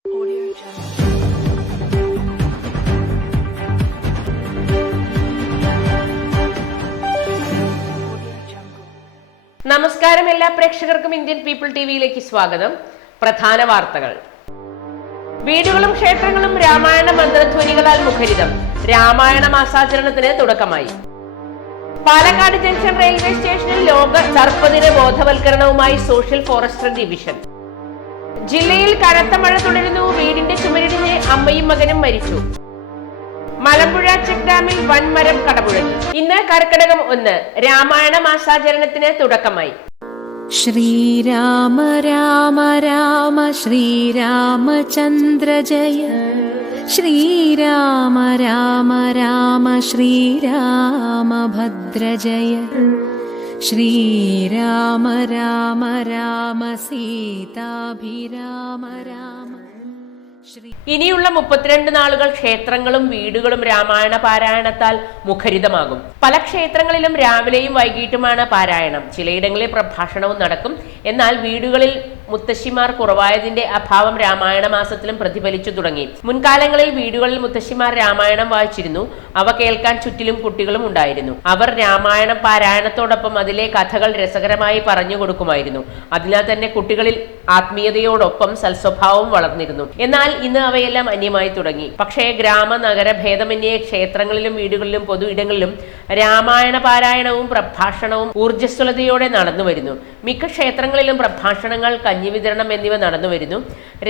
നമസ്കാരം, എല്ലാ പ്രേക്ഷകർക്കും ഇന്ത്യൻ പീപ്പിൾ ടിവിയിലേക്ക് സ്വാഗതം. പ്രധാന വാർത്തകൾ. വീടുകളും ക്ഷേത്രങ്ങളും രാമായണ മന്ത്രധ്വനികളാൽ മുഖരിതം. രാമായണ മാസാചരണത്തിന് തുടക്കമായി. പാലക്കാട് ജംഗ്ഷൻ റെയിൽവേ സ്റ്റേഷനിൽ ലോക സർപ്പദിന ബോധവൽക്കരണവുമായി സോഷ്യൽ ഫോറസ്ട്രി ഡിവിഷൻ. ജില്ലയിൽ കനത്ത മഴ തുടരുന്നു. വീടിന്റെ ചുമരിടിഞ്ഞ് അമ്മയും മകനും മരിച്ചു. മലമ്പുഴ ചെക്ക് ഡാമിൽ വൻമരം കടപുഴകി. ഇന്ന് കർക്കിടകം 1. രാമായണ മാസാചരണത്തിന് തുടക്കമായി. ശ്രീരാമ രാമ രാമ ശ്രീരാമചന്ദ്ര ജയ. ശ്രീരാമ രാമ രാമ ശ്രീരാമഭദ്ര ജയ. ശ്രീരാമ രാമ രാമ സീതാഭിരാമ രാമ. ഇനിയുള്ള 32 നാളുകൾ ക്ഷേത്രങ്ങളും വീടുകളും രാമായണ പാരായണത്താൽ മുഖരിതമാകും. പല ക്ഷേത്രങ്ങളിലും രാവിലെയും വൈകിട്ടുമാണ് പാരായണം. ചിലയിടങ്ങളിൽ പ്രഭാഷണവും നടക്കും. എന്നാൽ വീടുകളിൽ മുത്തശ്ശിമാർ കുറവായതിന്റെ അഭാവം രാമായണ മാസത്തിലും പ്രതിഫലിച്ചു തുടങ്ങി. മുൻകാലങ്ങളിൽ വീടുകളിൽ മുത്തശ്ശിമാർ രാമായണം വായിച്ചിരുന്നു. അവ കേൾക്കാൻ ചുറ്റിലും കുട്ടികളും ഉണ്ടായിരുന്നു. അവർ രാമായണം പാരായണത്തോടൊപ്പം അതിലെ കഥകൾ രസകരമായി പറഞ്ഞു കൊടുക്കുമായിരുന്നു. അതിനാൽ തന്നെ കുട്ടികളിൽ ആത്മീയതയോടൊപ്പം സൽസ്വഭാവവും വളർന്നിരുന്നു. എന്നാൽ ഇന്ന് അവയെല്ലാം അന്യമായി തുടങ്ങി. പക്ഷേ ഗ്രാമ നഗര ഭേദമന്യേ ക്ഷേത്രങ്ങളിലും വീടുകളിലും പൊതു ഇടങ്ങളിലും രാമായണ പാരായണവും പ്രഭാഷണവും ഊർജ്ജസ്വലതയോടെ നടന്നു വരുന്നു. മിക്ക ക്ഷേത്രങ്ങളിലും പ്രഭാഷണങ്ങൾ, കഞ്ഞി വിതരണം എന്നിവ നടന്നു വരുന്നു.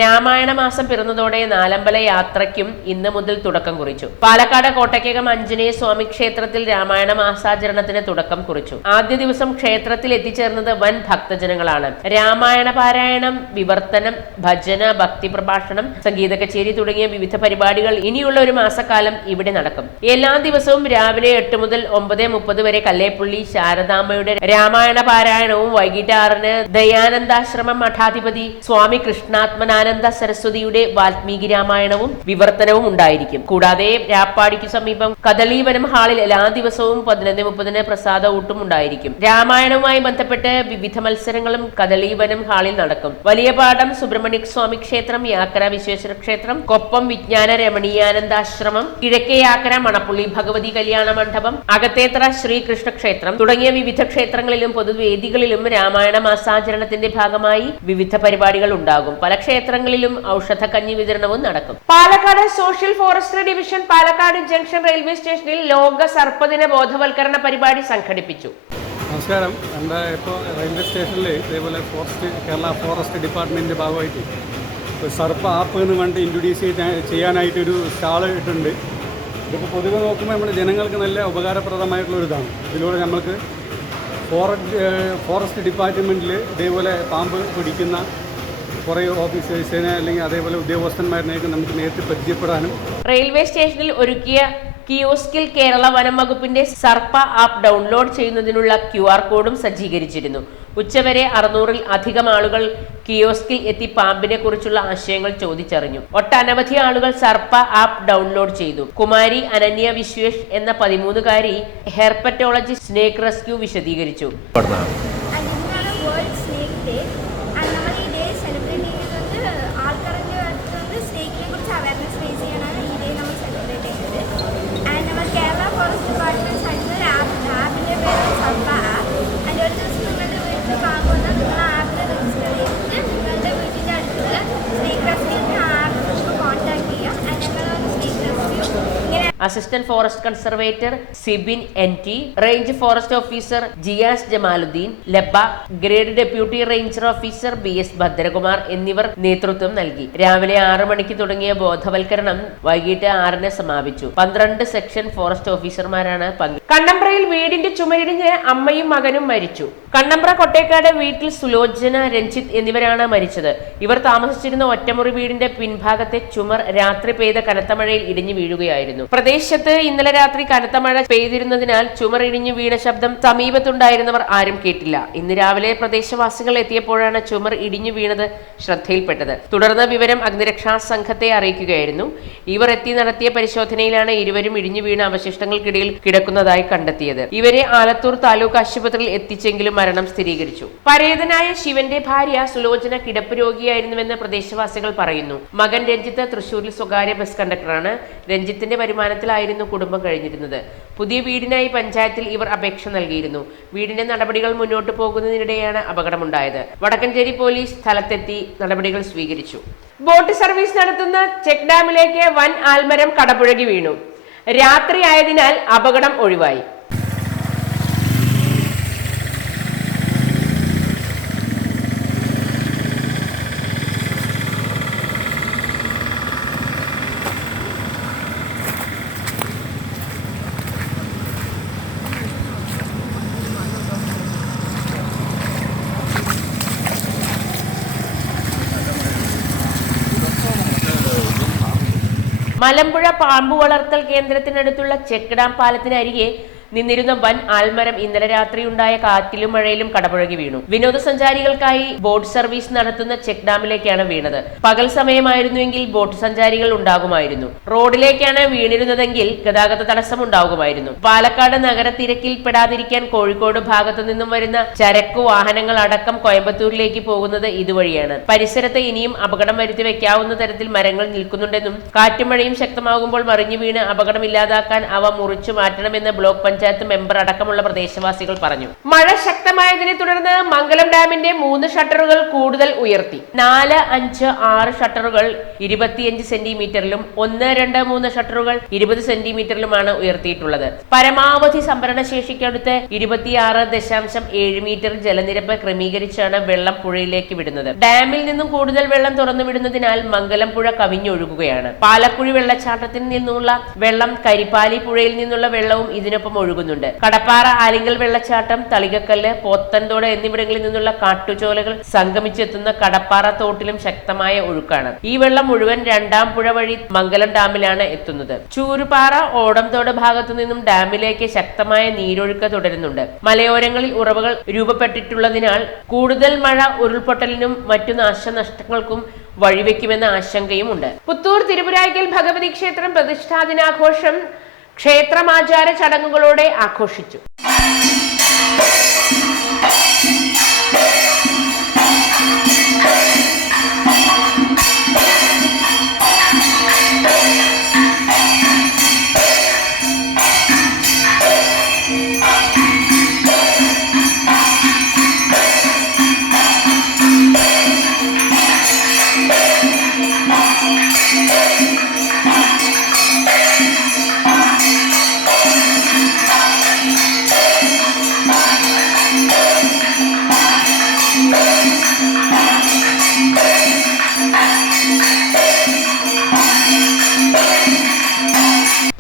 രാമായണ മാസം പിറന്നതോടെ നാലമ്പല യാത്രയ്ക്കും ഇന്ന് മുതൽ തുടക്കം കുറിച്ചു. പാലക്കാട് കോട്ടയ്ക്കകം ആഞ്ജനേയ സ്വാമി ക്ഷേത്രത്തിൽ രാമായണ മാസാചരണത്തിന് തുടക്കം കുറിച്ചു. ആദ്യ ദിവസം ക്ഷേത്രത്തിൽ എത്തിച്ചേർന്നത് വൻ ഭക്തജനങ്ങളാണ്. രാമായണ പാരായണം, വിവർത്തനം, ഭജന, ഭക്തി പ്രഭാഷണം, സംഗീത കച്ചേരി തുടങ്ങിയ വിവിധ പരിപാടികൾ ഇനിയുള്ള ഒരു മാസക്കാലം ഇവിടെ നടക്കും. എല്ലാ ദിവസവും രാവിലെ 8 മുതൽ 9:30 വരെ കല്ലേപ്പുള്ളി ശാരദാമ്മയുടെ രാമായണ പാരായണവും വൈകിട്ട് 6-ന് ദയാനന്ദാശ്രമം മഠാധിപതി സ്വാമി കൃഷ്ണാത്മനാനന്ദ സരസ്വതിയുടെ വാൽമീകി രാമായണവും വിവർത്തനവും ഉണ്ടായിരിക്കും. കൂടാതെ രാപ്പാടിക്കു സമീപം കദളീവനം ഹാളിൽ എല്ലാ ദിവസവും 11:30-ന് പ്രസാദ ഊട്ടും ഉണ്ടായിരിക്കും. രാമായണവുമായി ബന്ധപ്പെട്ട് വിവിധ മത്സരങ്ങളും കദളീവനം ഹാളിൽ നടക്കും. വലിയപാടം സുബ്രഹ്മണ്യ സ്വാമി ക്ഷേത്രം, യാക്കര വിശ്വേശ്വര ക്ഷേത്രം, കൊപ്പം വിജ്ഞാന രമണീയാനന്ദാശ്രമം, കിഴക്കേ യാക്കര മണപ്പുള്ളി ഭഗവതി കല്യാണ മണ്ഡപം, അകത്തേത്ര ശ്രീകൃഷ്ണ ക്ഷേത്രം തുടങ്ങിയ വിവിധ ക്ഷേത്രങ്ങളിലും പൊതുവേദികളിലും രാമായണ മാസാചരണത്തിന്റെ ഭാഗമായി വിവിധ പരിപാടികൾ ഉണ്ടാകും. പല ക്ഷേത്രങ്ങളിലും ഔഷധ കഞ്ഞി വിതരണവും നടക്കും. Palakkad social forestry division Palakkad junction railway സ്റ്റേഷനിൽ ലോക സർപ്പദിന ബോധവൽക്കരണ പരിപാടി സംഘടിപ്പിച്ചു. നമസ്കാരം. നമ്മുടെ ഇപ്പോൾ റെയിൽവേ സ്റ്റേഷനിൽ ഇതേപോലെ കേരള ഫോറസ്റ്റ് ഡിപ്പാർട്ട്മെൻറ്റിൻ്റെ ഭാഗമായിട്ട് സർപ്പ ആപ്പ് എന്ന് പറഞ്ഞിട്ട് ഇൻട്രൊഡ്യൂസ് ചെയ്യാനായിട്ടൊരു സ്റ്റാൾ ഇട്ടുണ്ട്. ഇതിപ്പോൾ പൊതുവെ നോക്കുമ്പോൾ നമ്മുടെ ജനങ്ങൾക്ക് നല്ല ഉപകാരപ്രദമായിട്ടുള്ളൊരിതാണ്. ഇതിലൂടെ നമ്മൾക്ക് ഫോറസ്റ്റ് ഡിപ്പാർട്ട്മെൻറ്റിൽ ഇതേപോലെ പാമ്പ് പിടിക്കുന്ന കുറേ ഓഫീസേഴ്സിനെ അല്ലെങ്കിൽ അതേപോലെ ഉദ്യോഗസ്ഥന്മാരിനെയൊക്കെ നമുക്ക് നേരിട്ട് പരിചയപ്പെടാനും. റെയിൽവേ സ്റ്റേഷനിൽ ഒരുക്കിയ കിയോസ്കിൽ കേരള വനം വകുപ്പിന്റെ സർപ്പ ആപ്പ് ഡൗൺലോഡ് ചെയ്യുന്നതിനുള്ള QR കോഡും സജ്ജീകരിച്ചിരുന്നു. ഉച്ചവരെ 600-ൽ അധികം ആളുകൾ കിയോസ്കിൽ എത്തി പാമ്പിനെ കുറിച്ചുള്ള ആശയങ്ങൾ ചോദിച്ചറിഞ്ഞു. ഒട്ടനവധി ആളുകൾ സർപ്പ ആപ്പ് ഡൗൺലോഡ് ചെയ്തു. കുമാരി അനന്യ വിശ്വേഷ് എന്ന 13-കാരി ഹെർപ്പറ്റോളജി സ്നേക്ക് റെസ്ക്യൂ വിശദീകരിച്ചു. Assistant forest conservator Sibin NT, range forest officer Jiyas Jamaluddin, ലബ grade deputy ranger officer BS Bhadrakumar എന്നിവർ നേതൃത്വം നൽകി. രാവിലെ 6 മണിക്ക് തുടങ്ങിയ ബോധവൽക്കരണം വൈകിട്ട് 6-ന് സമാപിച്ചു. 12 സെക്ഷൻ ഫോറസ്റ്റ് ഓഫീസർമാരാണ് പങ്കെടുത്തത്. കണ്ണമ്പ്രയിൽ വീടിന്റെ ചുമരിടിഞ്ഞ് അമ്മയും മകനും മരിച്ചു. കണ്ണമ്പ്ര കൊട്ടേക്കാട് വീട്ടിൽ സുലോചന, രഞ്ജിത്ത് എന്നിവരാണ് മരിച്ചത്. ഇവർ താമസിച്ചിരുന്ന ഒറ്റമുറി വീടിന്റെ പിൻഭാഗത്തെ ചുമർ രാത്രി പെയ്ത കനത്ത മഴയിൽ ഇടിഞ്ഞു വീഴുകയായിരുന്നു. പ്രദേശത്ത് ഇന്നലെ രാത്രി കനത്ത മഴ പെയ്തിരുന്നതിനാൽ ചുമർ ഇടിഞ്ഞു വീണ ശബ്ദം സമീപത്തുണ്ടായിരുന്നവർ ആരും കേട്ടില്ല. ഇന്ന് രാവിലെ പ്രദേശവാസികൾ എത്തിയപ്പോഴാണ് ചുമർ ഇടിഞ്ഞു വീണത് ശ്രദ്ധയിൽപ്പെട്ടത്. തുടർന്ന് വിവരം അഗ്നിരക്ഷാ സംഘത്തെ അറിയിക്കുകയായിരുന്നു. ഇവർ എത്തി നടത്തിയ പരിശോധനയിലാണ് ഇരുവരും ഇടിഞ്ഞു വീണ അവശിഷ്ടങ്ങൾക്കിടയിൽ കിടക്കുന്നതായി മരിച്ചതായി കണ്ടെത്തിയത്. ഇവരെ ആലത്തൂർ താലൂക്ക് ആശുപത്രിയിൽ എത്തിച്ചെങ്കിലും മരണം സ്ഥിരീകരിച്ചു. പരേതനായ ശിവന്റെ ഭാര്യ സുലോചന കിടപ്പ് രോഗിയായിരുന്നുവെന്ന് പ്രദേശവാസികൾ പറയുന്നു. മകൻ രഞ്ജിത്ത് തൃശൂരിൽ സ്വകാര്യ ബസ് കണ്ടക്ടറാണ്. രഞ്ജിത്തിന്റെ വരുമാനത്തിലായിരുന്നു കുടുംബം കഴിഞ്ഞിരുന്നത്. പുതിയ വീടിനായി പഞ്ചായത്തിൽ ഇവർ അപേക്ഷ നൽകിയിരുന്നു. വീടിന്റെ നടപടികൾ മുന്നോട്ട് പോകുന്നതിനിടെയാണ് അപകടമുണ്ടായത്. വടക്കഞ്ചേരി പോലീസ് സ്ഥലത്തെത്തി നടപടികൾ സ്വീകരിച്ചു. ബോട്ട് സർവീസ് നടത്തുന്ന ചെക്ക് ഡാമിലേക്ക് വൻ ആൽമരം കടപുഴകി വീണു. രാത്രിയായതിനാൽ അപകടം ഒഴിവായി. മലമ്പുഴ പാമ്പു വളർത്തൽ കേന്ദ്രത്തിനടുത്തുള്ള ചെക്ക് ഡാം പാലത്തിനരികെ നിന്നിരുന്ന വൻ ആൽമരം ഇന്നലെ രാത്രിയുണ്ടായ കാറ്റിലും മഴയിലും കടപുഴകി വീണു. വിനോദസഞ്ചാരികൾക്കായി ബോട്ട് സർവീസ് നടത്തുന്ന ചെക്ക് ഡാമിലേക്കാണ് വീണത്. പകൽ സമയമായിരുന്നുവെങ്കിൽ ബോട്ട് സഞ്ചാരികൾ ഉണ്ടാകുമായിരുന്നു. റോഡിലേക്കാണ് വീണിരുന്നതെങ്കിൽ ഗതാഗത തടസ്സം ഉണ്ടാകുമായിരുന്നു. പാലക്കാട് നഗരത്തിരക്കിൽ പെടാതിരിക്കാൻ കോഴിക്കോട് ഭാഗത്തു നിന്നും വരുന്ന ചരക്കു വാഹനങ്ങൾ അടക്കം കോയമ്പത്തൂരിലേക്ക് പോകുന്നത് ഇതുവഴിയാണ്. പരിസരത്ത് ഇനിയും അപകടം വരുത്തി വെക്കാവുന്ന തരത്തിൽ മരങ്ങൾ നിൽക്കുന്നുണ്ടെന്നും കാറ്റും മഴയും ശക്തമാകുമ്പോൾ മറിഞ്ഞു വീണ് അപകടം ഇല്ലാതാക്കാൻ അവ മുറിച്ചു മാറ്റണമെന്ന് ബ്ലോക്ക് പഞ്ചായത്ത് മെമ്പർ അടക്കമുള്ള പ്രദേശവാസികൾ പറഞ്ഞു. മഴ ശക്തമായതിനെ തുടർന്ന് മംഗലം ഡാമിന്റെ 3 ഷട്ടറുകൾ കൂടുതൽ ഉയർത്തി. 4, 5, 6 ഷട്ടറുകൾ 25 സെന്റിമീറ്ററിലും 1, 2, 3 ഷട്ടറുകൾ 20 സെന്റിമീറ്ററിലുമാണ് ഉയർത്തിയിട്ടുള്ളത്. പരമാവധി സംഭരണ ശേഷിക്കടുത്ത് 26.7 മീറ്റർ ജലനിരപ്പ് ക്രമീകരിച്ചാണ് വെള്ളം പുഴയിലേക്ക് വിടുന്നത്. ഡാമിൽ നിന്നും കൂടുതൽ വെള്ളം തുറന്നു വിടുന്നതിനാൽ മംഗലം പുഴ കവിഞ്ഞൊഴുകുകയാണ്. പാലക്കുഴി വെള്ളച്ചാട്ടത്തിൽ നിന്നുള്ള വെള്ളം കരിപ്പാലി പുഴയിൽ നിന്നുള്ള വെള്ളവും ഇതിനൊപ്പം ഒഴുകുന്നുണ്ട്. കടപ്പാറ ആലിങ്കൽ വെള്ളച്ചാട്ടം, തളികക്കല്ല്, പോത്തൻതോട് എന്നിവിടങ്ങളിൽ നിന്നുള്ള കാട്ടുചോലകൾ സംഗമിച്ചെത്തുന്ന കടപ്പാറ തോട്ടിലും ശക്തമായ ഒഴുക്കാണ്. ഈ വെള്ളം മുഴുവൻ 2ാം പുഴ വഴി മംഗലം ഡാമിലാണ് എത്തുന്നത്. ചൂരുപാറ, ഓടംതോട് ഭാഗത്തു നിന്നും ഡാമിലേക്ക് ശക്തമായ നീരൊഴുക്ക് തുടരുന്നുണ്ട്. മലയോരങ്ങളിൽ ഉറവകൾ രൂപപ്പെട്ടിട്ടുള്ളതിനാൽ കൂടുതൽ മഴ ഉരുൾപൊട്ടലിനും മറ്റു നാശനഷ്ടങ്ങൾക്കും വഴിവെക്കുമെന്ന ആശങ്കയുമുണ്ട്. പുത്തൂർ തിരുപുരായ്ക്കൽ ഭഗവതി ക്ഷേത്രം പ്രതിഷ്ഠാദിനാഘോഷം ക്ഷേത്രമാചാര ചടങ്ങുകളോടെ ആഘോഷിച്ചു.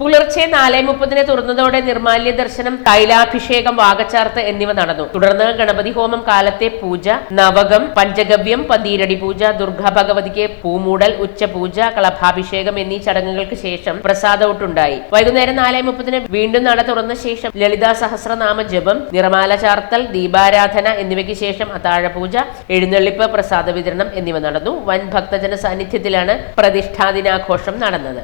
പുലർച്ചെ 4:30 തുറന്നതോടെ നിർമാല്യ ദർശനം, തൈലാഭിഷേകം, വാകച്ചാർത്ത് എന്നിവ നടന്നു. തുടർന്ന് ഗണപതി ഹോമം, കാലത്തെ പൂജ, നവകം, പഞ്ചഗവ്യം, പന്തീരടി പൂജ, ദുർഗാ ഭഗവതിക്ക് പൂമൂടൽ, ഉച്ചപൂജ, കളഭാഭിഷേകം എന്നീ ചടങ്ങുകൾക്ക് ശേഷം പ്രസാദഊട്ടുണ്ടായി. വൈകുന്നേരം 4:30 വീണ്ടും നട തുറന്ന ശേഷം ലളിതാ സഹസ്രനാമ ജപം, നിറമാല ചാർത്തൽ, ദീപാരാധന എന്നിവയ്ക്ക് ശേഷം അത്താഴപൂജ, എഴുന്നള്ളിപ്പ്, പ്രസാദ വിതരണം എന്നിവ നടന്നു. വൻ ഭക്തജന സാന്നിധ്യത്തിലാണ് പ്രതിഷ്ഠാദിനാഘോഷം നടന്നത്.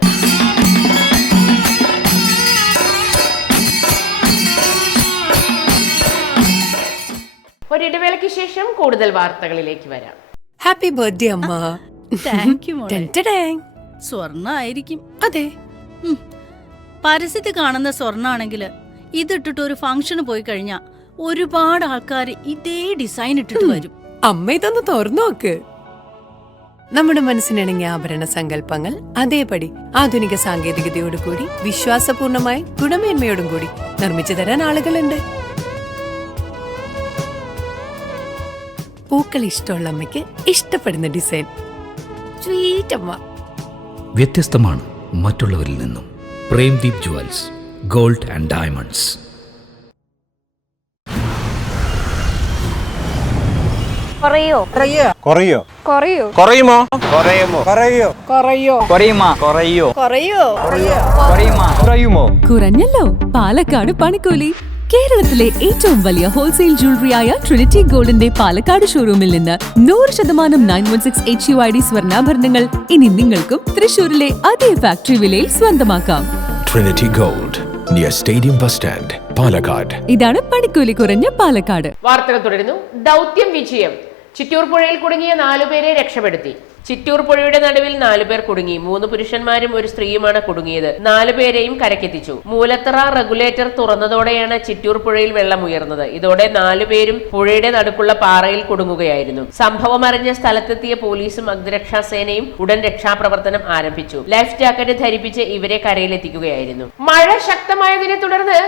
ഒരിടവേളയ്ക്ക് ശേഷം കൂടുതൽ വാർത്തകളിലേക്ക് വരാം. ഹാപ്പി ബർത്ത്ഡേ അമ്മ. താങ്ക് യു മോളെ. ടെൻറ്റഡാങ്. സ്വർണ്ണായിരിക്കും. അതെ, പരസ്യത്തിൽ കാണുന്ന സ്വർണ്ണാണെങ്കില് ഇതിട്ടിട്ട് ഒരു ഫംഗ്ഷന് പോയി കഴിഞ്ഞാ ഒരുപാട് ആൾക്കാർ ഇതേ ഡിസൈൻ ഇട്ടിട്ട് വരും. അമ്മ ഇതൊന്ന് തുറന്നു നോക്ക്. നമ്മുടെ മനസ്സിനിണങ്ങിയ ആഭരണ സങ്കല്പങ്ങൾ അതേപടി ആധുനിക സാങ്കേതികതയോടുകൂടി വിശ്വാസപൂർണമായി ഗുണമേന്മയോടും കൂടി നിർമ്മിച്ചു തരാൻ ആളുകളുണ്ട്. പൂക്കൾ ഇഷ്ടമുള്ള അമ്മയ്ക്ക് ഇഷ്ടപ്പെടുന്ന ഡിസൈൻ. സ്വീറ്റ് അമ്മ. വ്യത്യസ്തമാണ് മറ്റുള്ളവരിൽ നിന്നും. Premdeep jewels, gold and diamonds. കുറയോ കുറയോ കുറയോ കുറയുമോ കുറയുമോ കുറയോ കുറയോ കുറയുമോ കുറയോ കുറയോ കുറയുമോ? കുറഞ്ഞല്ലോ. പാലക്കാട് പണിക്കൂലി. കേരളത്തിലെ ഏറ്റവും വലിയ ഹോൾസെയിൽ ജ്വല്ലറിയായ ട്രിനിറ്റി ഗോൾഡിന്റെ പാലക്കാട് ഷോറൂമിൽ നിന്ന് 100% 916 HUID സ്വർണ്ണാഭരണങ്ങൾ ഇനി നിങ്ങൾക്കും തൃശൂരിലെ അതേ ഫാക്ടറി വിലയിൽ സ്വന്തമാക്കാം. Trinity gold, near stadium bus stand, Palakkad. ഇതാണ് പണിക്കൂലി കുറഞ്ഞ പാലക്കാട്. വാർത്തകൾ തുടരുന്നു. ദൗത്യം വിജയം. ചിറ്റൂർ പുഴയിൽ കുടുങ്ങിയ 4 പേരെ രക്ഷപ്പെടുത്തി. ചിറ്റൂർ പുഴയുടെ നടുവിൽ 4 പേർ കുടുങ്ങി. 3 പുരുഷന്മാരും ഒരു സ്ത്രീയുമാണ് കുടുങ്ങിയത്. 4 പേരെയും കരക്കെത്തിച്ചു. മൂലത്തറ റെഗുലേറ്റർ തുറന്നതോടെയാണ് ചിറ്റൂർ പുഴയിൽ വെള്ളം ഉയർന്നത്. ഇതോടെ 4 പേരും പുഴയുടെ നടുക്കുള്ള പാറയിൽ കുടുങ്ങുകയായിരുന്നു. സംഭവം അറിഞ്ഞ സ്ഥലത്തെത്തിയ പോലീസും അഗ്നിരക്ഷാസേനയും ഉടൻ രക്ഷാപ്രവർത്തനം ആരംഭിച്ചു. ലൈഫ് ജാക്കറ്റ് ധരിപ്പിച്ച് ഇവരെ കരയിലെത്തിക്കുകയായിരുന്നു. മഴ ശക്തമായതിനെ തുടർന്ന്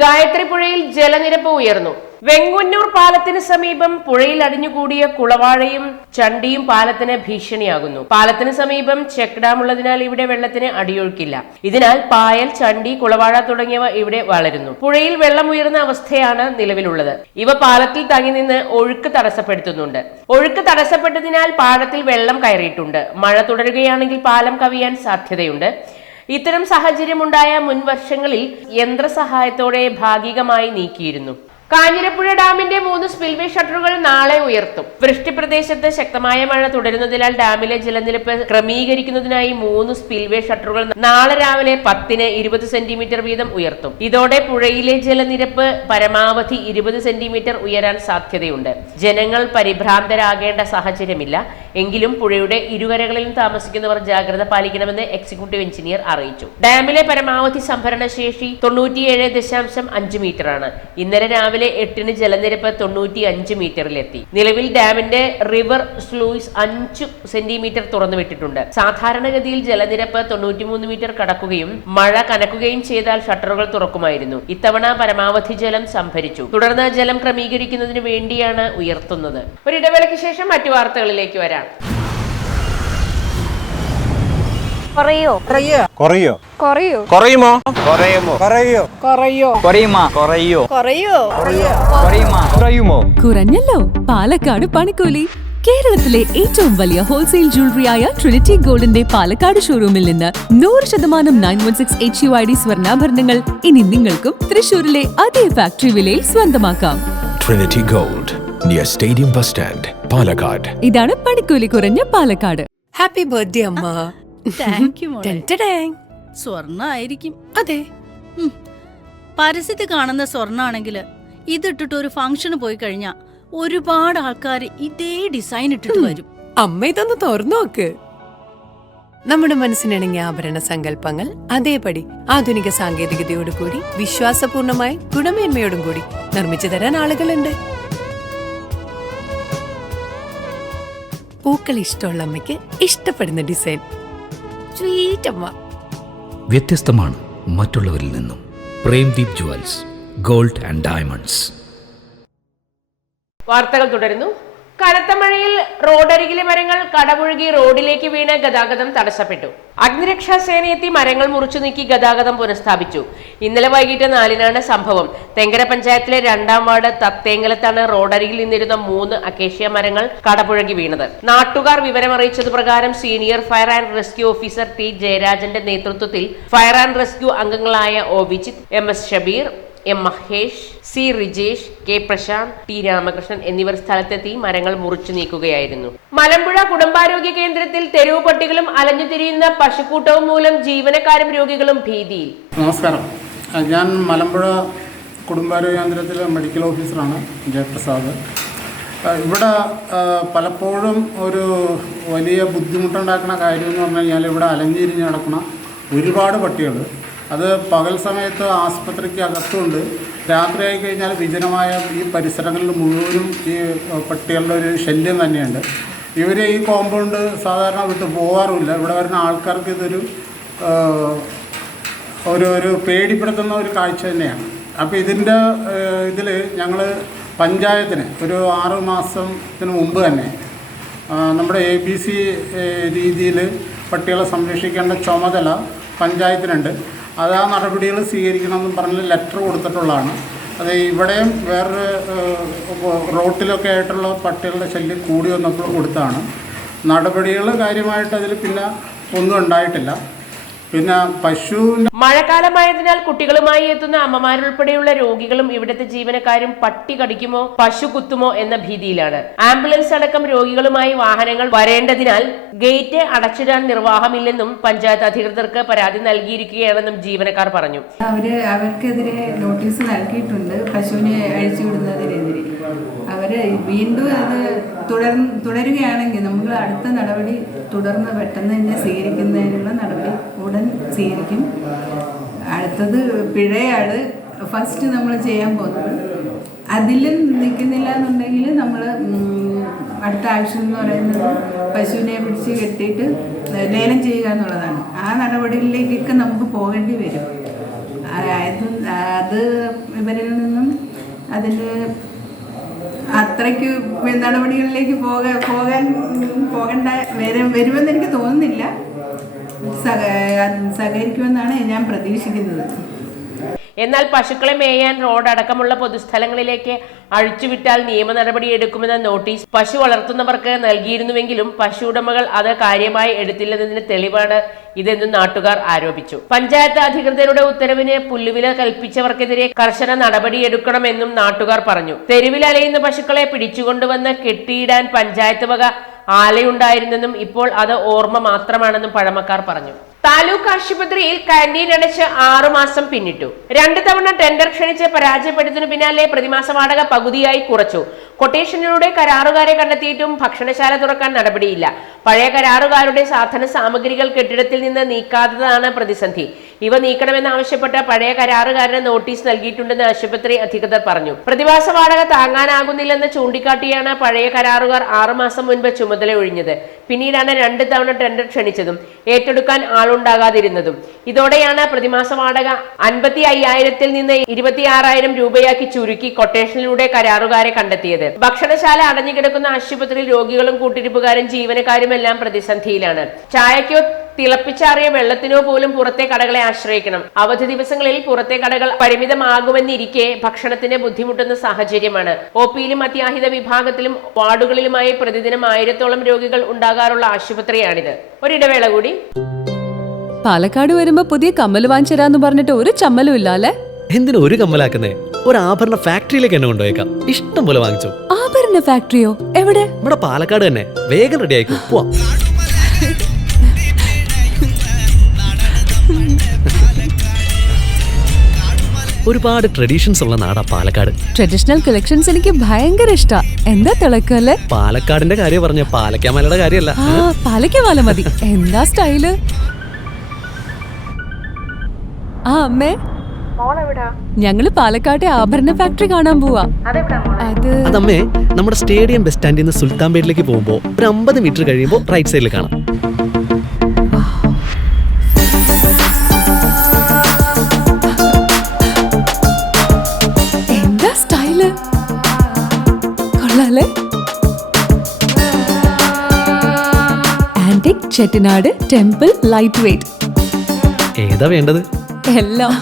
ഗായത്രി പുഴയിൽ ജലനിരപ്പ് ഉയർന്നു. വെങ്ങുന്നൂർ പാലത്തിന് സമീപം പുഴയിൽ അടിഞ്ഞുകൂടിയ കുളവാഴയും ചണ്ടിയും പാലത്തിന് ഭീഷണിയാകുന്നു. പാലത്തിന് സമീപം ചെക്ക് ഡാം ഉള്ളതിനാൽ ഇവിടെ വെള്ളത്തിന് അടിയൊഴുക്കില്ല. ഇതിനാൽ പായൽ, ചണ്ടി, കുളവാഴ തുടങ്ങിയവ ഇവിടെ വളരുന്നു. പുഴയിൽ വെള്ളം ഉയർന്ന അവസ്ഥയാണ് നിലവിലുള്ളത്. ഇവ പാലത്തിൽ തങ്ങി നിന്ന് ഒഴുക്ക് തടസ്സപ്പെടുത്തുന്നുണ്ട്. ഒഴുക്ക് തടസ്സപ്പെട്ടതിനാൽ പാലത്തിൽ വെള്ളം കയറിയിട്ടുണ്ട്. മഴ തുടരുകയാണെങ്കിൽ പാലം കവിയാൻ സാധ്യതയുണ്ട്. ഇത്തരം സാഹചര്യമുണ്ടായ മുൻ വർഷങ്ങളിൽ യന്ത്രസഹായത്തോടെ ഭാഗികമായി നീക്കിയിരുന്നു. കാഞ്ഞിരപ്പുഴ ഡാമിന്റെ 3 സ്പിൽവേ ഷട്ടറുകൾ നാളെ ഉയർത്തും. വൃഷ്ടിപ്രദേശത്ത് ശക്തമായ മഴ തുടരുന്നതിനാൽ ഡാമിലെ ജലനിരപ്പ് ക്രമീകരിക്കുന്നതിനായി 3 സ്പിൽവേ ഷട്ടറുകൾ നാളെ രാവിലെ 10-ന് 20 സെന്റിമീറ്റർ വീതം ഉയർത്തും. ഇതോടെ പുഴയിലെ ജലനിരപ്പ് പരമാവധി 20 സെന്റിമീറ്റർ ഉയരാൻ സാധ്യതയുണ്ട്. ജനങ്ങൾ പരിഭ്രാന്തരാകേണ്ട സാഹചര്യമില്ല. എങ്കിലും പുഴയുടെ ഇരുകരകളിലും താമസിക്കുന്നവർ ജാഗ്രത പാലിക്കണമെന്ന് എക്സിക്യൂട്ടീവ് എഞ്ചിനീയർ അറിയിച്ചു. ഡാമിലെ പരമാവധി സംഭരണ ശേഷി 97.5 മീറ്ററാണ്. ഇന്നലെ രാവിലെ 8-ന് ജലനിരപ്പ് 95 മീറ്ററിലെത്തി. നിലവിൽ ഡാമിന്റെ റിവർ സ്ലൂയിസ് 5 സെന്റിമീറ്റർ തുറന്നുവിട്ടിട്ടുണ്ട്. സാധാരണഗതിയിൽ ജലനിരപ്പ് 93 മീറ്റർ കടക്കുകയും മഴ കനക്കുകയും ചെയ്താൽ ഷട്ടറുകൾ തുറക്കുമായിരുന്നു. ഇത്തവണ പരമാവധി ജലം സംഭരിച്ചു. തുടർന്ന് ജലം ക്രമീകരിക്കുന്നതിന് വേണ്ടിയാണ് ഉയർത്തുന്നത്. ഒരിടവേളയ്ക്ക് ശേഷം മറ്റു വാർത്തകളിലേക്ക് വരാം. കുറയോ കുറയോ കുറയോ കുറയുമോ കുറയുമോ കുറയോ കുറയോ കുറയുമോ കുറയോ കുറയോ കുറയുമോ കുറയുമോ കുറഞ്ഞല്ലോ. പാലക്കാട് പണിക്കൂലി. കേരളത്തിലെ ഏറ്റവും വലിയ ഹോൾസെയിൽ ജ്വല്ലറിയായ ട്രിനിറ്റി ഗോൾഡിന്റെ പാലക്കാട് ഷോറൂമിൽ നിന്ന് 100% 916 HUID സ്വർണ്ണാഭരണങ്ങൾ ഇനി നിങ്ങൾക്കും തൃശൂരിലെ അതേ ഫാക്ടറി വിലയിൽ സ്വന്തമാക്കാം. Trinity gold, near stadium bus stand, Palakkad. ഇതാണ് പണിക്കൂലി കുറഞ്ഞ പാലക്കാട്. ഹാപ്പി ബർത്ത്ഡേ അമ്മ. താങ്ക് യു മോളെ. ടെൻറ്റഡാങ്. സ്വർണ്ണ ആയിരിക്കും. അതെ, പരസ്യത്തിൽ കാണുന്ന സ്വർണ്ണാണെങ്കിൽ ഇതിട്ടിട്ട് ഒരു ഫംഗ്ഷന് പോയി കഴിഞ്ഞാ ഒരുപാട് ആൾക്കാർ ഇതേ ഡിസൈൻ ഇട്ടിട്ട് വരും. അമ്മ ഇതൊന്ന് തുറന്നു നോക്ക്. നമ്മുടെ മനസ്സിനിണങ്ങിയ ആഭരണ സങ്കല്പങ്ങൾ അതേപടി ആധുനിക സാങ്കേതികതയോടുകൂടി വിശ്വാസപൂർണമായി ഗുണമേന്മയോടും കൂടി നിർമ്മിച്ചു തരാൻ ആളുകളുണ്ട്. പൂക്കൾ ഇഷ്ടമുള്ള അമ്മയ്ക്ക് ഇഷ്ടപ്പെടുന്ന ഡിസൈൻ. സ്വീറ്റ് അമ്മ. വ്യത്യസ്തമാണ് മറ്റുള്ളവരിൽ നിന്നും. Premdeep jewels, gold and diamonds. വാർത്തകൾ തുടരുന്നു. കനത്ത മഴയിൽ റോഡരികിലെ മരങ്ങൾ കടപുഴകി റോഡിലേക്ക് വീണ് ഗതാഗതം തടസ്സപ്പെട്ടു. അഗ്നിരക്ഷാസേന എത്തി മരങ്ങൾ മുറിച്ചു നീക്കി ഗതാഗതം പുനഃസ്ഥാപിച്ചു. ഇന്നലെ വൈകിട്ട് 4-നാണ് സംഭവം. തെങ്കര പഞ്ചായത്തിലെ 2-ാം വാർഡ് തത്തേങ്കലത്താണ് റോഡരികിൽ നിന്നിരുന്ന 3 അക്കേഷ്യ മരങ്ങൾ കടപുഴകി വീണത്. നാട്ടുകാർ വിവരമറിയിച്ചത് പ്രകാരം senior fire and rescue officer T ജയരാജന്റെ നേതൃത്വത്തിൽ ഫയർ ആൻഡ് റെസ്ക്യൂ അംഗങ്ങളായ O Vijith, MS Shabeer, M Mahesh, C Rijesh, K Prasanth, T Ramakrishnan എന്നിവർ സ്ഥലത്തെത്തി മരങ്ങൾ മുറിച്ചു നീക്കുകയായിരുന്നു. മലമ്പുഴ കുടുംബാരോഗ്യ കേന്ദ്രത്തിൽ തെരുവ് പട്ടികളും അലഞ്ഞുതിരിയുന്ന പശുക്കൂട്ടവും മൂലം ജീവനക്കാരും രോഗികളും ഭീതിയിൽ. നമസ്കാരം, ഞാൻ മലമ്പുഴ കുടുംബാരോഗ്യ കേന്ദ്രത്തിലെ മെഡിക്കൽ ഓഫീസറാണ് ജയപ്രസാദ്. ഇവിടെ പലപ്പോഴും ഒരു വലിയ ബുദ്ധിമുട്ടുണ്ടാക്കുന്ന കാര്യം എന്ന് പറഞ്ഞു കഴിഞ്ഞാൽ ഇവിടെ അലഞ്ഞിരിഞ്ഞ് നടക്കുന്ന ഒരുപാട് പട്ടികൾ. അത് പകൽ സമയത്ത് ആസ്പത്രിക്ക് അകത്തുണ്ട്, രാത്രിയായി കഴിഞ്ഞാൽ വിജനമായ ഈ പരിസരങ്ങളിൽ മുഴുവനും ഈ പട്ടികളുടെ ഒരു ശല്യം തന്നെയുണ്ട്. ഇവർ ഈ കോമ്പൗണ്ട് സാധാരണ വിട്ട് പോകാറുമില്ല. ഇവിടെ വരുന്ന ആൾക്കാർക്ക് ഇതൊരു ഒരു പേടിപ്പെടുത്തുന്ന ഒരു കാഴ്ച തന്നെയാണ്. അപ്പോൾ ഇതിൽ ഞങ്ങൾ പഞ്ചായത്തിന് ഒരു 6 മാസത്തിന് മുമ്പ് തന്നെ നമ്മുടെ ABC രീതിയിൽ പട്ടികളെ സംരക്ഷിക്കേണ്ട ചുമതല പഞ്ചായത്തിനുണ്ട്. അത് ആ നടപടികൾ സ്വീകരിക്കണമെന്നും പറഞ്ഞ് ലെറ്റർ കൊടുത്തിട്ടുള്ളതാണ്. അത് ഇവിടെയും വേറൊരു റോട്ടിലൊക്കെ ആയിട്ടുള്ള പട്ടികളുടെ ശല്യം കൂടി വന്നപ്പോൾ കൊടുത്താണ്. നടപടികൾ കാര്യമായിട്ട് അതിൽ പിന്നെ ഒന്നും ഉണ്ടായിട്ടില്ല. പിന്നെ പശുവിൻ്റെ മഴക്കാലമായതിനാൽ കുട്ടികളുമായി എത്തുന്ന അമ്മമാരുൾപ്പെടെയുള്ള രോഗികളും ഇവിടുത്തെ ജീവനക്കാരും പട്ടി കടിക്കുമോ പശു കുത്തുമോ എന്ന ഭീതിയിലാണ്. ആംബുലൻസ് അടക്കം രോഗികളുമായി വാഹനങ്ങൾ വരേണ്ടതിനാൽ ഗേറ്റ് അടച്ചിടാൻ നിർവാഹമില്ലെന്നും പഞ്ചായത്ത് അധികൃതർക്ക് പരാതി നൽകിയിരിക്കുകയാണെന്നും ജീവനക്കാർ പറഞ്ഞു. അവർക്കെതിരെ നോട്ടീസ് നൽകിയിട്ടുണ്ട്. പശുവിനെ അഴിച്ചുവിടുന്നതിനെതിരെ അവര് വീണ്ടും അത് തുടരുകയാണെങ്കിൽ നമ്മൾ അടുത്ത നടപടി തുടർന്ന് പെട്ടെന്ന് തന്നെ സ്വീകരിക്കുന്നതിനുള്ള നടപടി ഉടൻ സ്വീകരിക്കും. അടുത്തത് പിഴയാണ് ഫസ്റ്റ് നമ്മൾ ചെയ്യാൻ പോകുന്നത്. അതിലും നിൽക്കുന്നില്ല എന്നുണ്ടെങ്കിൽ നമ്മൾ അടുത്ത ആക്ഷൻ എന്ന് പറയുന്നത് പശുവിനെ പിടിച്ച് കെട്ടിയിട്ട് ലേലം ചെയ്യുക എന്നുള്ളതാണ്. ആ നടപടിയിലേക്കൊക്കെ നമുക്ക് പോകേണ്ടി വരും. അത് ഇവരിൽ നിന്നും അതിൻ്റെ അത്രയ്ക്ക് നടപടികളിലേക്ക് പോകേണ്ട വരുമെന്ന് എനിക്ക് തോന്നുന്നില്ല. സഹകരിക്കുമെന്നാണ് ഞാൻ പ്രതീക്ഷിക്കുന്നത്. എന്നാൽ പശുക്കളെ മേയാൻ റോഡ് അടക്കമുള്ള പൊതുസ്ഥലങ്ങളിലേക്ക് അഴിച്ചുവിട്ടാൽ നിയമ നടപടി എടുക്കുമെന്ന നോട്ടീസ് പശു വളർത്തുന്നവർക്ക് നൽകിയിരുന്നുവെങ്കിലും പശു ഉടമകൾ അത് കാര്യമായി എടുത്തില്ലെന്നതിന് തെളിവാണ് ഇതെന്ന് നാട്ടുകാർ ആരോപിച്ചു. പഞ്ചായത്ത് അധികൃതരുടെ ഉത്തരവിന് പുല്ലുവില കൽപ്പിച്ചവർക്കെതിരെ കർശന നടപടിയെടുക്കണമെന്നും നാട്ടുകാർ പറഞ്ഞു. തെരുവിൽ അലയുന്ന പശുക്കളെ പിടിച്ചുകൊണ്ടുവന്ന് കെട്ടിയിടാൻ പഞ്ചായത്ത് വക ആലയുണ്ടായിരുന്നെന്നും ഇപ്പോൾ അത് ഓർമ്മ മാത്രമാണെന്നും പഴമക്കാർ പറഞ്ഞു. താലൂക്ക് ആശുപത്രിയിൽ കാന്റീൻ അടച്ച് 6 മാസം പിന്നിട്ടു. 2 തവണ ടെൻഡർ ക്ഷണിച്ച് പരാജയപ്പെടുന്നതിനു പിന്നാലെ പ്രതിമാസ വാടക പകുതിയായി കുറച്ചു. കൊട്ടേഷനിലൂടെ കരാറുകാരെ കണ്ടെത്തിയിട്ടും ഭക്ഷണശാല തുറക്കാൻ നടപടിയില്ല. പഴയ കരാറുകാരുടെ സാധന സാമഗ്രികൾ കെട്ടിടത്തിൽ നിന്ന് നീക്കാത്തതാണ് പ്രതിസന്ധി. ഇവ നീക്കണമെന്നാവശ്യപ്പെട്ട പഴയ കരാറുകാരന് നോട്ടീസ് നൽകിയിട്ടുണ്ടെന്ന് ആശുപത്രി അധികൃതർ പറഞ്ഞു. പ്രതിമാസ വാടക താങ്ങാനാകുന്നില്ലെന്ന് ചൂണ്ടിക്കാട്ടിയാണ് പഴയ കരാറുകാർ 6 മാസം മുൻപ് ചുമതല ഒഴിഞ്ഞത്. പിന്നീടാണ് 2 തവണ ടെൻഡർ ക്ഷണിച്ചതും ഏറ്റെടുക്കാൻ ആളുണ്ടാകാതിരുന്നതും. ഇതോടെയാണ് പ്രതിമാസ വാടക 55,000 നിന്ന് 26,000 രൂപയാക്കി ചുരുക്കി കൊട്ടേഷനിലൂടെ കരാറുകാരെ കണ്ടെത്തിയത്. ഭക്ഷണശാല അടഞ്ഞുകിടക്കുന്ന ആശുപത്രിയിൽ രോഗികളും കൂട്ടിരിപ്പുകാരും ജീവനക്കാരും എല്ലാം പ്രതിസന്ധിയിലാണ്. ചായക്കോ തിളപ്പിച്ചാറിയ വെള്ളത്തിനോ പോലും പുറത്തെ കടകളെ ആശ്രയിക്കണം. അവധി ദിവസങ്ങളിൽ പുറത്തെ കടകൾ പരിമിതമാകുമെന്നിരിക്കെ ഭക്ഷണത്തിന് ബുദ്ധിമുട്ടുന്ന സാഹചര്യമാണ്. ഒപിയിലും അത്യാഹിത വിഭാഗത്തിലും വാർഡുകളിലുമായി പ്രതിദിനം 1000-ഓളം രോഗികൾ ഉണ്ടാകാറുള്ള ആശുപത്രിയാണിത്. ഒരിടവേള കൂടി. പാലക്കാട് വരുമ്പോ പുതിയ കമ്മൽ വാങ്ങിച്ചരാന്ന് പറഞ്ഞിട്ട് ഒരു ചമ്മലും ഇല്ല അല്ലേ? എന്തിനാ ഒരു കമ്മലാക്കുന്നേ? ഒരു ആഭരണ ഫാക്ടറിയിലേക്ക് എന്നെ കൊണ്ടുപോയേക്കാം. ഇഷ്ടം പോലെ വാങ്ങിച്ചു. ആഭരണ ഫാക്ടറിയോ? എവിടെ? ഇവിടെ പാലക്കാട് തന്നെ. വേഗം റെഡി ആയിക്കോ, പോവാം. ഒരുപാട് ട്രഡീഷൻസ് ഉള്ള നാടാ പാലക്കാട്. ട്രഡീഷണൽ കളക്ഷൻസ് എനിക്ക് ഭയങ്കര ഇഷ്ടാ. എന്താ തിളക്കല്ലേ? പാലക്കാടിന്റെ കാര്യം പറഞ്ഞ പാലക്കാമലയുടെ കാര്യമല്ല. പാലക്കാമല മതി. എന്താ സ്റ്റൈല്? ആ അമ്മേ, ഞങ്ങള് പാലക്കാട്ടെ ആഭരണ ഫാക്ടറി കാണാൻ പോവാ. അതമ്മേ, നമ്മുടെ സ്റ്റേഡിയം ബസ് സ്റ്റാൻഡിൽ നിന്ന് സുൽത്താൻപേട്ടിലേക്ക് പോകുമ്പോ ഒരു 50 മീറ്റർ കഴിയുമ്പോ റൈറ്റ് സൈഡിൽ കാണാം. എന്താ സ്റ്റൈല്? കൊള്ളാലേ? Antique Chettinad temple lightweight. ഏതാ വേണ്ടത്? എല്ലാം.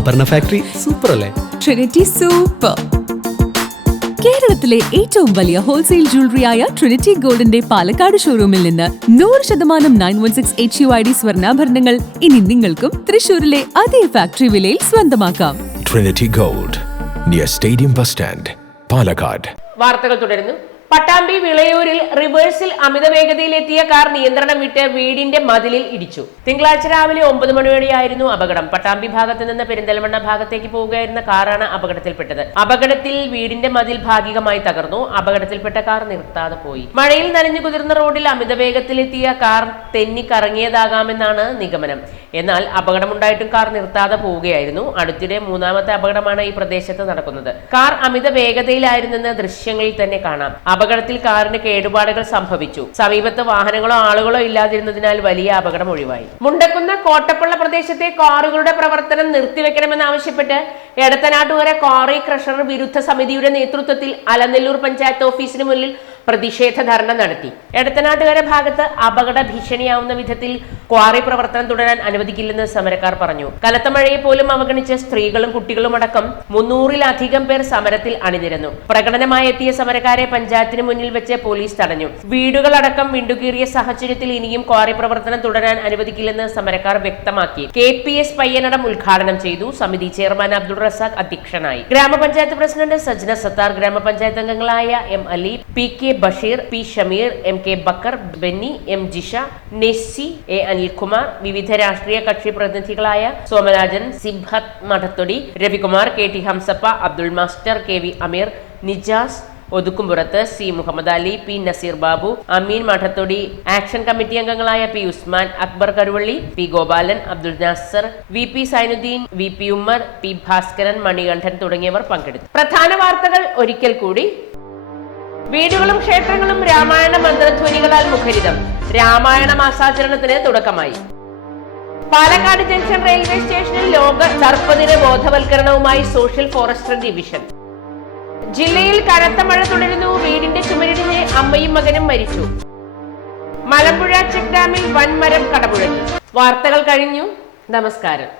ആഭരണ ഫാക്ടറി സൂപ്പർ അല്ലേ? Trinity super. കേരളത്തിലെ ഏറ്റവും വലിയ ഹോൾസെയിൽ ജ്വല്ലറിയായ ട്രിനിറ്റി ഗോൾഡിന്റെ പാലക്കാട് ഷോറൂമിൽ നിന്ന് 100% 916 HUID സ്വർണ്ണാഭരണങ്ങൾ ഇനി നിങ്ങൾക്കും തൃശൂരിലെ അതേ ഫാക്ടറി വിലയിൽ സ്വന്തമാക്കാം. Trinity Gold, near Stadium Bus Stand, Palakkad. വാർത്തകൾ തുടരുന്നു. പട്ടാമ്പി വിളയൂരിൽ റിവേഴ്സിൽ അമിത വേഗതയിലെത്തിയ കാർ നിയന്ത്രണം വിട്ട് വീടിന്റെ മതിലിൽ ഇടിച്ചു. തിങ്കളാഴ്ച രാവിലെ 9 മണിയോടെയായിരുന്നു അപകടം. പട്ടാമ്പി ഭാഗത്ത് നിന്ന് പെരിന്തൽമണ്ണ ഭാഗത്തേക്ക് പോവുകയായിരുന്ന കാറാണ് അപകടത്തിൽപ്പെട്ടത്. അപകടത്തിൽ വീടിന്റെ മതിൽ ഭാഗികമായി തകർന്നു. അപകടത്തിൽപ്പെട്ട കാർ നിർത്താതെ പോയി. മഴയിൽ നനഞ്ഞു കുതിർന്ന റോഡിൽ അമിത വേഗത്തിലെത്തിയ കാർ തെന്നിക്കറങ്ങിയതാകാമെന്നാണ് നിഗമനം. എന്നാൽ അപകടമുണ്ടായിട്ടും കാർ നിർത്താതെ പോവുകയായിരുന്നു. അടുത്തിടെ 3ാമത്തെ അപകടമാണ് ഈ പ്രദേശത്ത് നടക്കുന്നത്. കാർ അമിത വേഗതയിലായിരുന്നെന്ന് ദൃശ്യങ്ങളിൽ തന്നെ കാണാം. അപകടത്തിൽ കാറിന് കേടുപാടുകൾ സംഭവിച്ചു. സമീപത്ത് വാഹനങ്ങളോ ആളുകളോ ഇല്ലാതിരുന്നതിനാൽ വലിയ അപകടം ഒഴിവായി. മുണ്ടക്കുന്ന കോട്ടപ്പള്ള പ്രദേശത്തെ കാറുകളുടെ പ്രവർത്തനം നിർത്തിവെക്കണമെന്നാവശ്യപ്പെട്ട് എടത്തനാട്ടുകര ക്വാറി ക്രഷർ വിരുദ്ധ സമിതിയുടെ നേതൃത്വത്തിൽ അലനല്ലൂർ പഞ്ചായത്ത് ഓഫീസിന് മുന്നിൽ പ്രതിഷേധ ധർണ നടത്തി. എടത്തനാട്ടുകര ഭാഗത്ത് അപകട ഭീഷണിയാവുന്ന വിധത്തിൽ ക്വാറി പ്രവർത്തനം തുടരാൻ അനുവദിക്കില്ലെന്ന് സമരക്കാർ പറഞ്ഞു. കനത്ത മഴയെ പോലും അവഗണിച്ച് സ്ത്രീകളും കുട്ടികളും അടക്കം 300-ലധികം പേർ സമരത്തിൽ അണിനിരന്നു. പ്രകടനമായി എത്തിയ സമരക്കാരെ പഞ്ചായത്തിന് മുന്നിൽ വെച്ച് പോലീസ് തടഞ്ഞു. വീടുകളടക്കം വിണ്ടുകീറിയ സാഹചര്യത്തിൽ ഇനിയും ക്വാറി പ്രവർത്തനം തുടരാൻ അനുവദിക്കില്ലെന്ന് സമരക്കാർ വ്യക്തമാക്കി. KPS പയ്യനടം ഉദ്ഘാടനം ചെയ്തു. സമിതി ചെയർമാൻ അബ്ദുൾ റസാഖ് അധ്യക്ഷനായി. ഗ്രാമപഞ്ചായത്ത് പ്രസിഡന്റ് സജ്ന സത്താർ, ഗ്രാമപഞ്ചായത്ത് അംഗങ്ങളായ M. Ali, PK Basheer, P. Shameer, MK Backer, Benny, M. Jisha, Nessy, A. Anilkumar, വിവിധ രാഷ്ട്രീയ കക്ഷി പ്രതിനിധികളായ Somarajan, Simhath Madathodi, Ravikumar, KT Hamsappa, Abdul master, KV Ameer, Nijas Othukkumpurath, C. Muhammad Ali, P. Naseer Babu, Ameen Madathodi, action committee അംഗങ്ങളായ P. Usman, Akbar Karuvalli, P. Gopalan, Abdul Nasar, VP Sainudheen, VP Ummer, P. Bhaskaran, Manikandan തുടങ്ങിയവർ പങ്കെടുത്തു. പ്രധാന വാർത്തകൾ ഒരിക്കൽ കൂടി. വീടുകളും ക്ഷേത്രങ്ങളും രാമായണ മന്ത്രധ്വനികളാൽ മുഖരിതം. രാമായണ മാസാചരണത്തിന് തുടക്കമായി. പാലക്കാട് ജംഗ്ഷൻ റെയിൽവേ സ്റ്റേഷനിൽ ലോക സർപ്പദിന ബോധവൽക്കരണവുമായി സോഷ്യൽ ഫോറസ്ട്രി ഡിവിഷൻ. ജില്ലയിൽ കനത്ത മഴ തുടരുന്നു. വീടിന്റെ ചുമരിടിഞ്ഞ് അമ്മയും മകനും മരിച്ചു. മലമ്പുഴ ചെക്ക് ഡാമിൽ വൻമരം കടപുഴകി. വാർത്തകൾ കഴിഞ്ഞു. നമസ്കാരം.